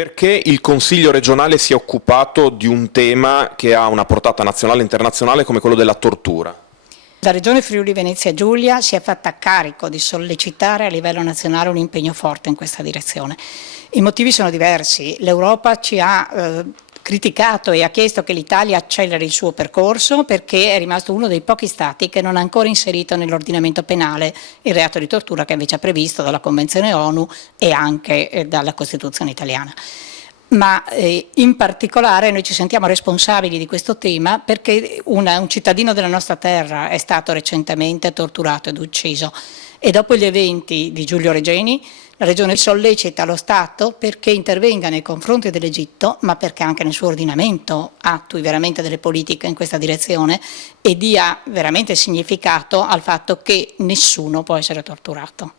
Perché il Consiglio regionale si è occupato di un tema che ha una portata nazionale e internazionale come quello della tortura? La Regione Friuli Venezia Giulia si è fatta carico di sollecitare a livello nazionale un impegno forte in questa direzione. I motivi sono diversi. L'Europa ci ha criticato e ha chiesto che l'Italia acceleri il suo percorso perché è rimasto uno dei pochi stati che non ha ancora inserito nell'ordinamento penale il reato di tortura, che invece è previsto dalla Convenzione ONU e anche dalla Costituzione italiana. Ma in particolare noi ci sentiamo responsabili di questo tema perché un cittadino della nostra terra è stato recentemente torturato ed ucciso, e dopo gli eventi di Giulio Regeni la Regione sollecita lo Stato perché intervenga nei confronti dell'Egitto, ma perché anche nel suo ordinamento attui veramente delle politiche in questa direzione e dia veramente significato al fatto che nessuno può essere torturato.